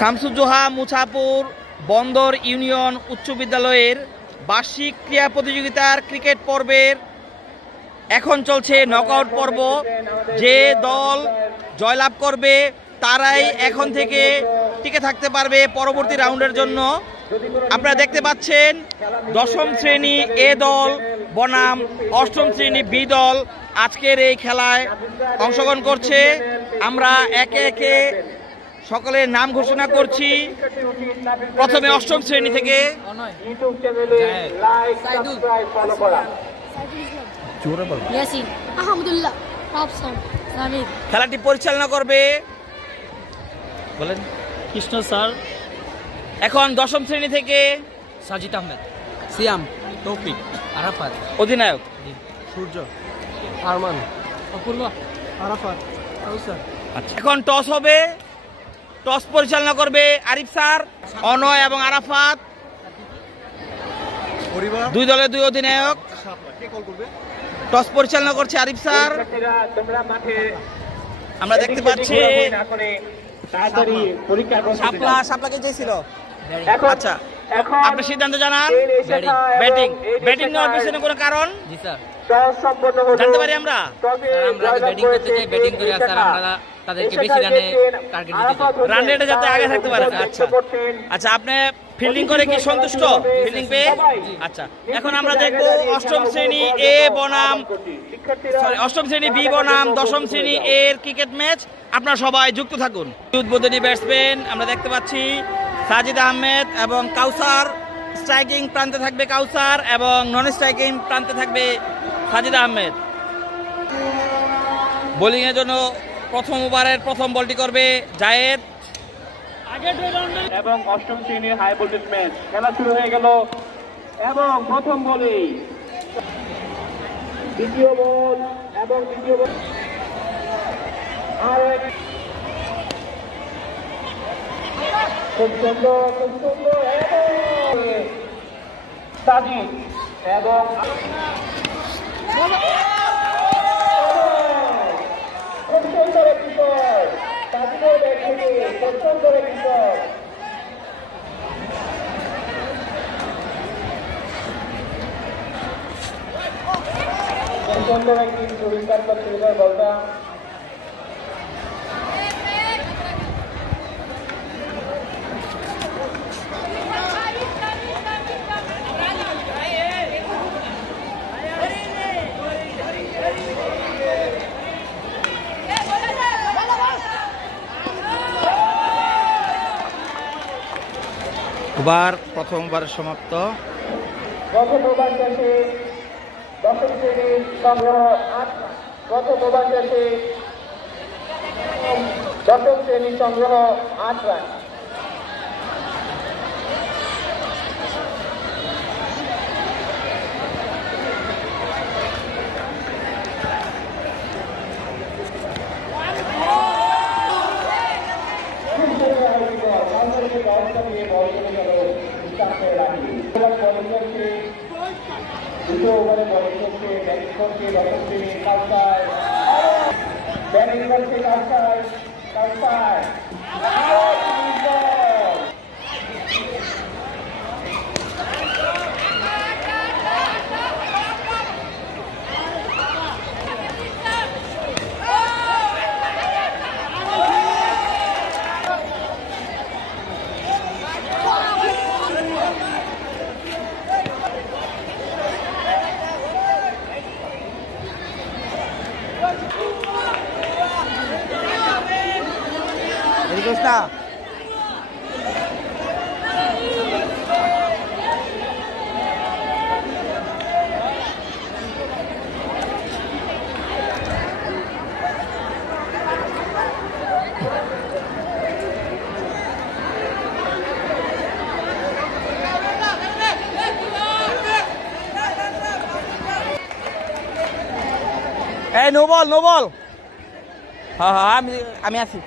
শামসুজ্জোহা মুছাপুর বন্দর ইউনিয়ন উচ্চ বিদ্যালয়ের বার্ষিক ক্রীড়া প্রতিযোগিতার ক্রিকেট পর্বের এখন চলছে নকআউট পর্ব। যে দল জয়লাভ করবে, তারাই এখন থেকে টিকে থাকতে পারবে পরবর্তী রাউন্ডের জন্য। আপনারা দেখতে পাচ্ছেন, দশম শ্রেণি এ দল, বনাম অষ্টম শ্রেণি বি দল আজকের এই খেলায় অংশগ্রহণ করছে। আমরা একে একে সকলের নাম ঘোষণা করছি। প্রথমে অষ্টম শ্রেণি থেকে ইউটিউব চ্যানেলে লাইক সাইদুল। সাবস্ক্রাইব ফলো করা ইয়াসিন আহমদুল্লাহ রাফসান সামিদ খেলাটি পরিচালনা করবে বলেন। কৃষ্ণ স্যার। এখন দশম শ্রেণি থেকে সাজিদ আহমেদ। সিয়াম তৌফিক আরাফাত। অধিনায়ক। সূর্য আরমান। অপূর্ব আরাফাত। আচ্ছা এখন টস হবে। টস পরিচালনা করবে আরিফ স্যার অনয় এবং আরাফাত। দুই দলের দুই অধিনায়ক। টস পরিচালনা করছে আরিফ স্যার। আমরা দেখতে পাচ্ছি। শাপলা শাপলাকে চেয়েছিল? আচ্ছা এখন আপনি সিদ্ধান্ত জানান। ব্যাটিং ব্যাটিং নেওয়ার পিছনে কোনো কারণ? জি স্যার। টস সম্পন্ন হলো। জানতে পারি আমরা। ব্যাটিং করতে চাই ব্যাটিং করে আমরা তাদেরকে বেশি রানে টার্গেট দিতে রান রেটে যাতে আগে থাকতে পারে। আচ্ছা। আচ্ছা আপনি ফিল্ডিং করে কি সন্তুষ্ট ফিল্ডিং পেয়ে? আচ্ছা এখন আমরা দেখব অষ্টম শ্রেণি এ বনাম। সরি অষ্টম শ্রেণি বি বনাম দশম শ্রেণি এর ক্রিকেট ম্যাচ আপনারা সবাই যুক্ত থাকুন। উদ্বোধনী ব্যাটসম্যান আমরা দেখতে পাচ্ছি সাজিদ আহমেদ এবং কাউসার। স্ট্রাইকিং প্রান্তে থাকবে কাউসার এবং নন স্ট্রাইকিং প্রান্তে থাকবে সাজিদ আহমেদ। বোলিংয়ের জন্য প্রথম ওভারের প্রথম বলটি করবে জায়েদ। এবং অষ্টম শ্রেণির হাই ভোল্টেজ ম্যাচ খেলা শুরু হয়ে গেল এবং প্রথম বলেই। দ্বিতীয় বল এবং দ্বিতীয় বল। আর খুব সুন্দর খুব সুন্দর এবং সুন্দর একটি বল সাজিদের ব্যাট থেকে খুব সুন্দর একটি বল খুব সুন্দর একটি পরিষ্কার ওভার প্রথমবার সমাপ্ত। দশম শ্রেণির সংগ্রহ আট প্রথম রান দ্বিতীয় ওভারে বলিং করছে ব্যাটিং করছে দশম শ্রেণির কাউসার ব্যাটিং করছে কাউসার কাউসার এই নো বল নো বল। হ্যাঁ হ্যাঁ আমি আমি আছি।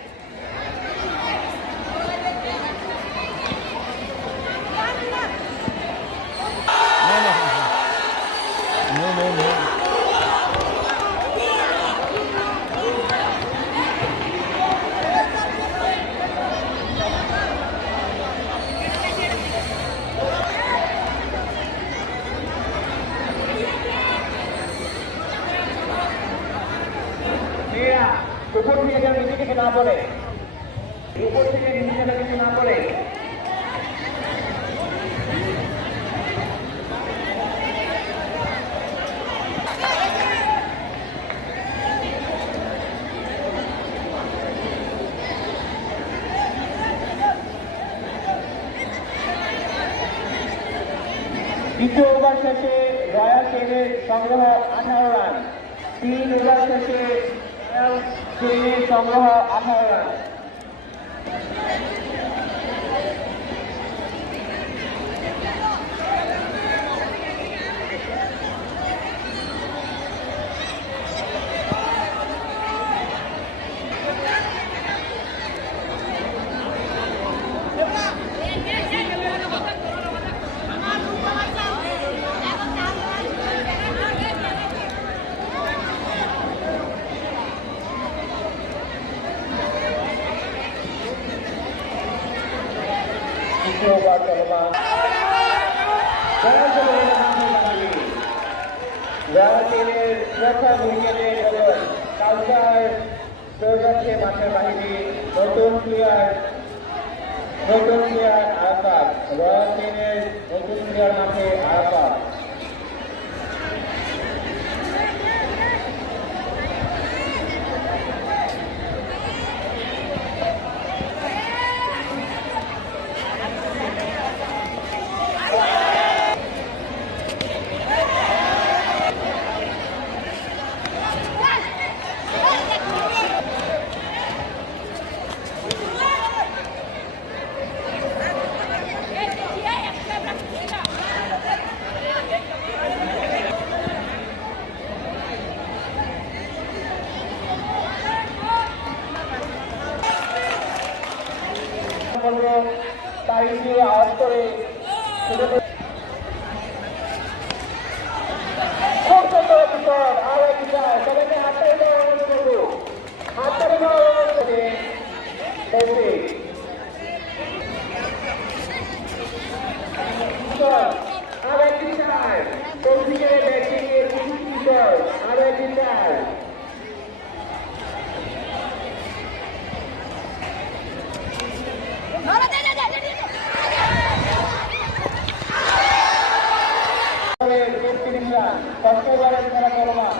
দ্বিতীয় ওভার শেষে রয়্যাল টেনের সংগ্রহ আঠারো রান। তিন ওভার শেষে রয়্যাল সংগ্রহ আঠারো রান। টেনের মাঠে নামিয়ে রয়্যাল টেনের প্রথম উইকেটে যখন কাউন্টার চৌরাশি মাঠের বাহিনী নতুন প্লেয়ার নতুন প্লেয়ার আরাফাত রয়্যাল টিমের নতুন প্লেয়ার মাঠে আরাফাত বলব তাই দিয়ে আওয়াজ করে ছোট ছোট- খুব সুন্দর episode, আরও একটি চার, সবাইকে হাততালি দেওয়ার অনুরোধ করব। হাততালি দেওয়ার অনুরোধ করছি। তৌফিক। episode, আরও একটি চার, তৌফিকের batting এ কিছু episode, আরও একটি চার। তবে শেষ তিরিশ রান, ষষ্ঠ ওভারের খেলা চলমান।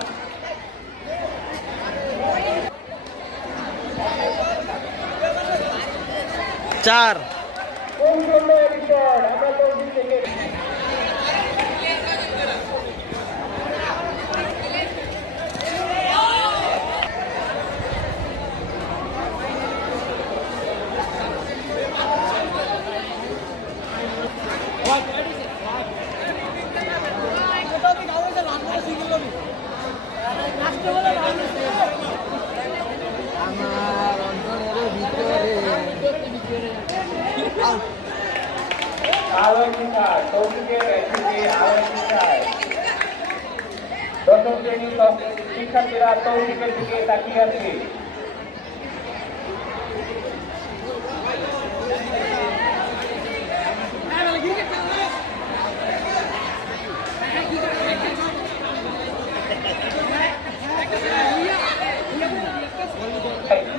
চার। খুব সুন্দর episode, আমরা তৌফিক থেকে আরও একটি চার তৌফিকের ব্যাটিংয়ে আরও একটি চার দশম শ্রেণির শিক্ষার্থীরা তৌফিকের দিকে তাকিয়ে আছে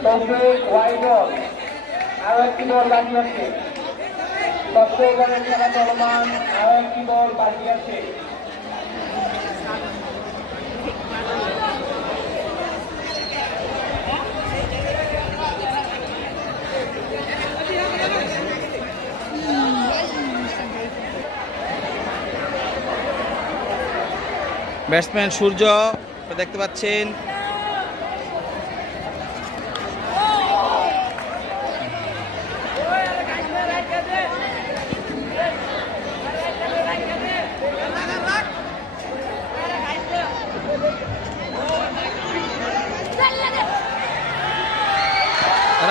তৌফিক ওয়াইড আরও একটি আছে। ব্যাটসম্যান সূর্য দেখতে পাচ্ছেন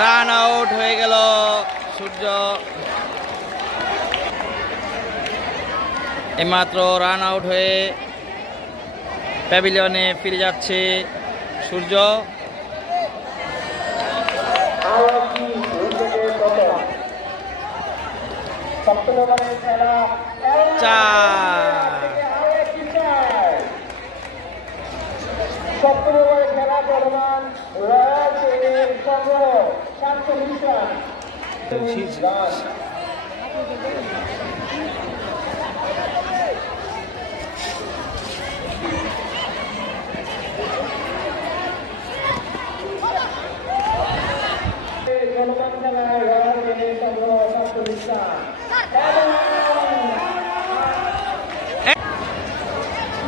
রান আউট হয়ে গেল সূর্য এইমাত্র রান আউট হয়ে প্যাভিলিয়নে ফিরে যাচ্ছে সূর্য চার। আরও একটি চার সপ্তম ওভারের খেলা চলমান রয়্যাল টেনের সংগ্রহ সাতচল্লিশ রান রান চলমান খেলায় রয়্যাল টেনের সংগ্রহ সাতচল্লিশ রান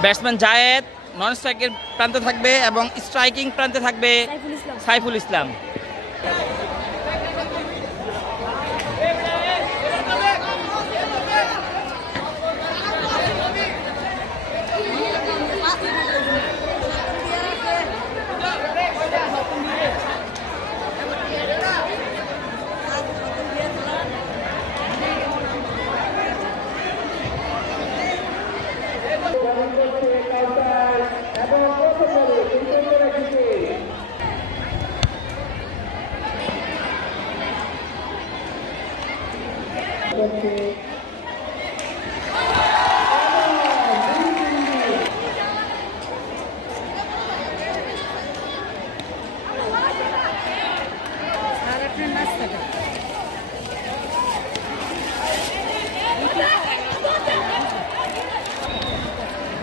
ব্যাটসম্যান জায়েদ নন স্ট্রাইকের প্রান্তে থাকবে এবং স্ট্রাইকিং প্রান্তে থাকবে সাইফুল ইসলাম।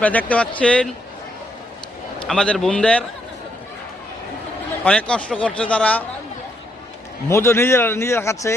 আপনারা দেখতে পাচ্ছেন আমাদের বোনদের অনেক কষ্ট করছে তারা। মজু নিজেরা নিজেরা খাচ্ছে।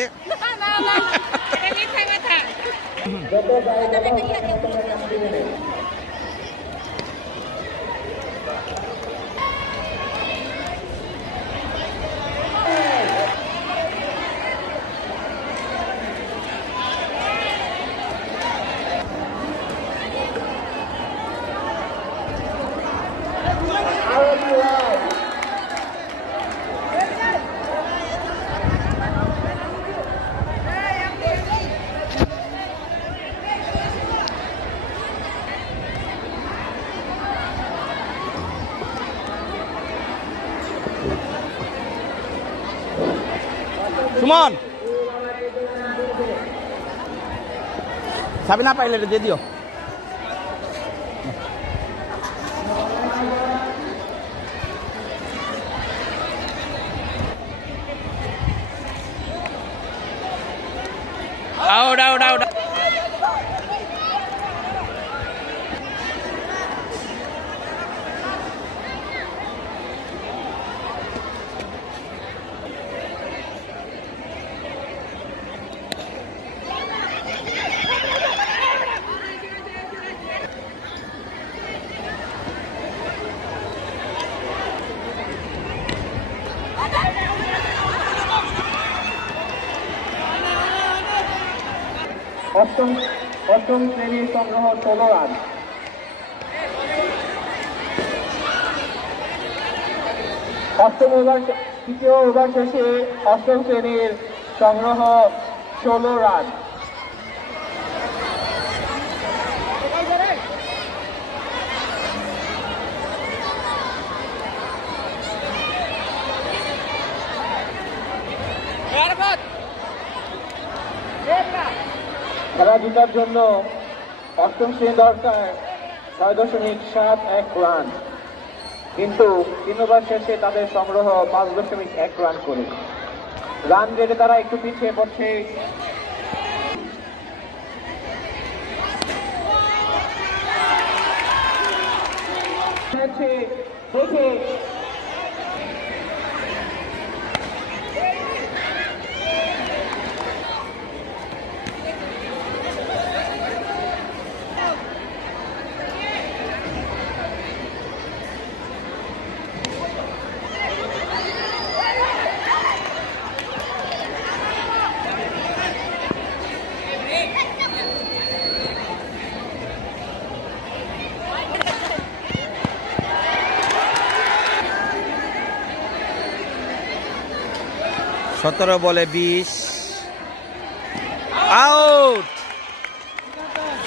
সুমন। সাবি না পাইলে দিয়ে দিও। অষ্টম অষ্টম শ্রেণির সংগ্রহ ষোলো রান। অষ্টম ওভার তৃতীয় ওভার শেষে অষ্টম শ্রেণির সংগ্রহ ষোলো রান খেলা জেতার জন্য অষ্টম শ্রেণি দরকার, ছয় দশমিক সাত এক রান কিন্তু তিন ওভার শেষে তাদের সংগ্রহ পাঁচ দশমিক এক রান করে। রান রেটে তারা একটু পিছিয়ে পড়ছে। দেখে সতেরো বলে বিশ। আউট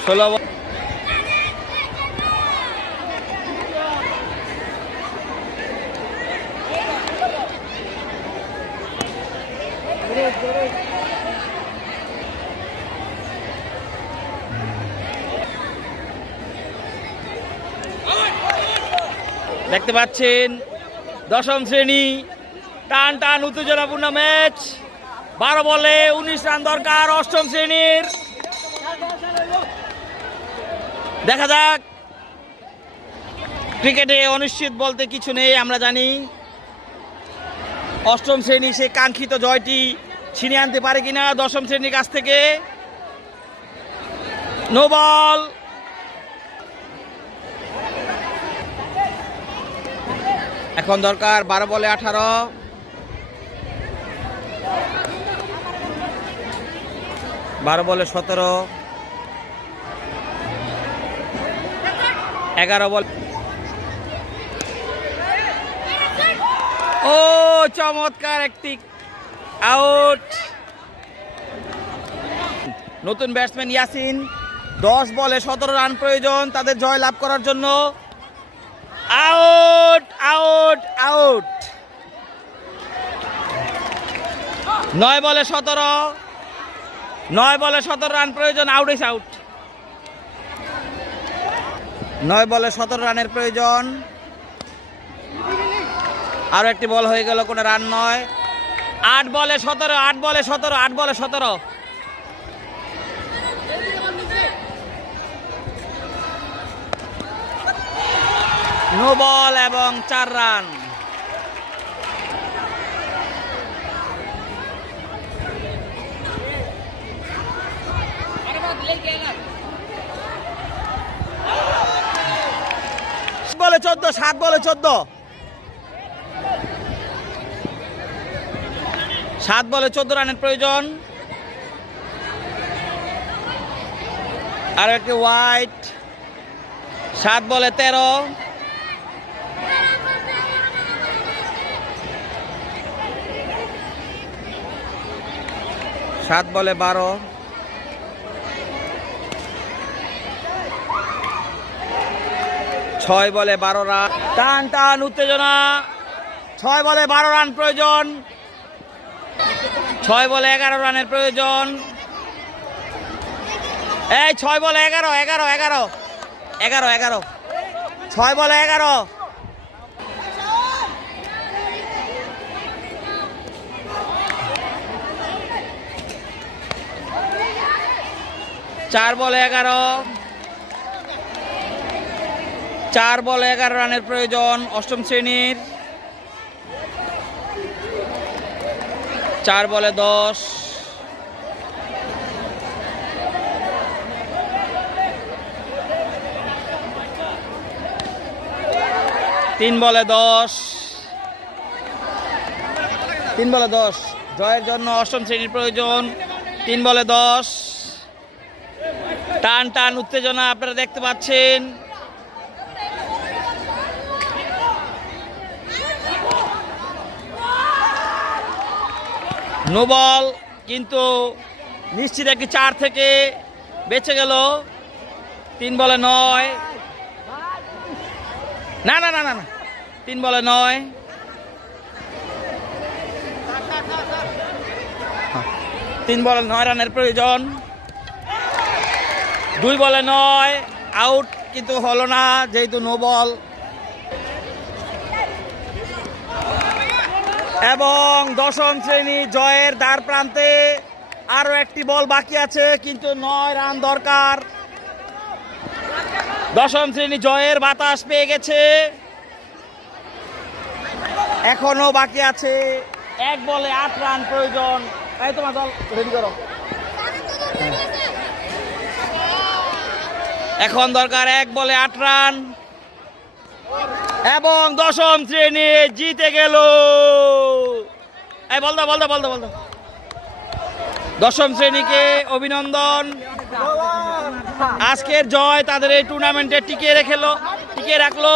ষোলো দেখতে পাচ্ছেন দশম শ্রেণি। টান টান উত্তেজনাপূর্ণ ম্যাচ। বারো বলে উনিশ রান দরকার অষ্টম শ্রেণির। দেখা যাক। ক্রিকেটে অনিশ্চিত বলতে কিছু নেই, আমরা জানি। অষ্টম শ্রেণি, সে কাঙ্ক্ষিত জয়টি ছিনিয়ে আনতে পারে কিনা দশম শ্রেণির কাছ থেকে। নো বল এখন দরকার বারো বলে আঠারো। বারো বলে সতেরো। এগারো বল ও, চমৎকার একটি আউট নতুন ব্যাটসম্যান ইয়াসিন। দশ বলে সতেরো রান প্রয়োজন, তাদের জয় লাভ করার জন্য। আউট আউট আউট নয় বলে সতেরো। নয় বলে সতেরো রান প্রয়োজন আউট ইস আউট নয় বলে সতেরো রানের প্রয়োজন। আরও একটি বল হয়ে গেল, কোনো রান নয়। আট বলে সতেরো, আট বলে সতেরো, আট বলে সতেরো। নো বল এবং চার রান। বলে চোদ্দ, সাত বলে চোদ্দ। সাত বলে চোদ্দ রানের প্রয়োজন। আর একটি হোয়াইট সাত বলে তেরো। সাত বলে বারো। ছয় বলে বারো রান। টান টান, উত্তেজনা। ছয় বলে বারো রান প্রয়োজন। ছয় বলে এগারো রানের প্রয়োজন। এই, ছয় বলে এগারো এগারো এগারো। এগারো এগারো। ছয় বলে এগারো। চার বলে এগারো। চার বলে এগারো রানের প্রয়োজন, অষ্টম শ্রেণির। চার বলে দশ। তিন বলে দশ। তিন বলে দশ। জয়ের জন্য অষ্টম শ্রেণির প্রয়োজন। তিন বলে দশ। টান টান, উত্তেজনা আপনারা দেখতে পাচ্ছেন। নো বল কিন্তু নিশ্চিত একটি চার থেকে বেঁচে গেল। তিন বলে নয়। না না না না না। তিন বলে নয়। তিন বলে নয় রানের প্রয়োজন। দুই বলে নয়। আউট কিন্তু হলো না, যেহেতু নো বল এবং দশম শ্রেণি জয়ের দ্বার প্রান্তে আরও একটি বল বাকি আছে, কিন্তু নয় রান দরকার। দশম শ্রেণি জয়ের বাতাস পেয়ে গেছে। এখনও বাকি আছে এক বলে আট রান প্রয়োজন। তাই তোমার দল রেডি করো। এখন দরকার এক বলে আট রান। এবং দশম শ্রেণি জিতে গেল। বলদা বলদা বলদা দশম শ্রেণীকে অভিনন্দন। আজকের জয় তাদের এই টুর্নামেন্টে টিকিয়ে রেখেলো, টিকিয়ে রাখল।